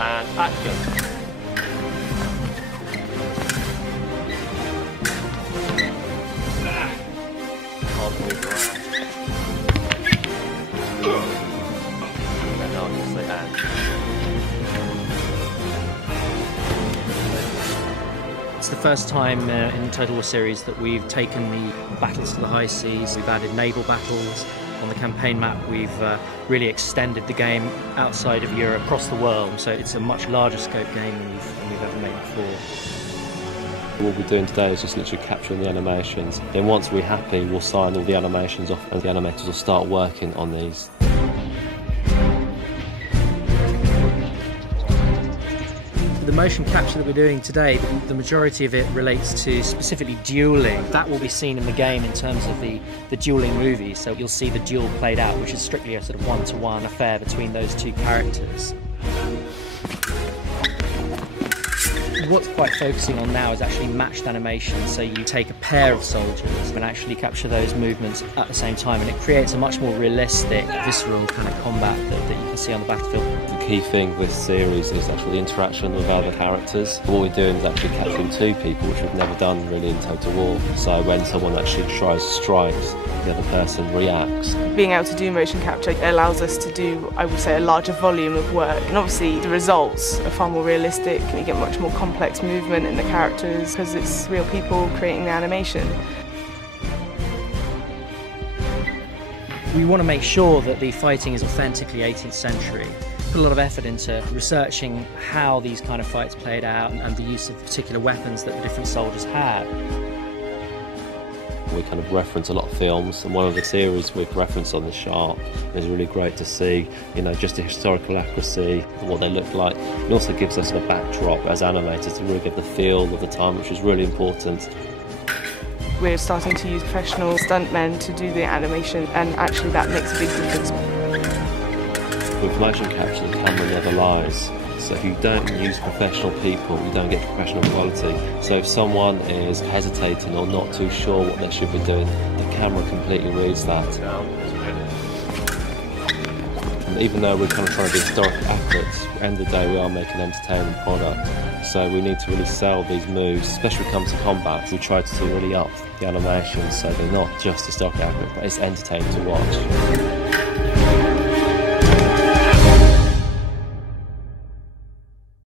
and action. Can't move around. And now I can say and. It's the first time in the Total War series that we've taken the battles to the high seas. We've added naval battles. On the campaign map, we've really extended the game outside of Europe, across the world, so it's a much larger scope game than we've ever made before. What we're doing today is just literally capturing the animations. Then once we're happy, we'll sign all the animations off and the animators will start working on these. The motion capture that we're doing today, the majority of it relates to specifically dueling. That will be seen in the game in terms of the dueling movie, so you'll see the duel played out, which is strictly a sort of one-to-one affair between those two characters. What's quite focusing on now is actually matched animation, so you take a pair of soldiers and actually capture those movements at the same time, and it creates a much more realistic, visceral kind of combat that you can see on the battlefield. The key thing with this series is actually the interaction with other characters. What we're doing is actually capturing two people, which we've never done really in Total War. So when someone actually tries to strike, the other person reacts. Being able to do motion capture allows us to do, I would say, a larger volume of work, and obviously the results are far more realistic and you get much more complex movement in the characters because it's real people creating the animation. We want to make sure that the fighting is authentically 18th century. Put a lot of effort into researching how these kind of fights played out and the use of particular weapons that the different soldiers had. We kind of reference a lot of films, and one of the series we've referenced on the Shark is really great to see, you know, just the historical accuracy, what they look like. It also gives us a backdrop as animators to really give the feel of the time, which is really important. We're starting to use professional stuntmen to do the animation, and actually that makes a big difference. With motion capture, the camera never lies. So if you don't use professional people, you don't get professional quality. So if someone is hesitating or not too sure what they should be doing, the camera completely reads that. And even though we're kind of trying to be historically accurate, at the end of the day we are making an entertainment product. So we need to really sell these moves, especially when it comes to combat. We try to really up the animations so they're not just historically accurate, but it's entertaining to watch.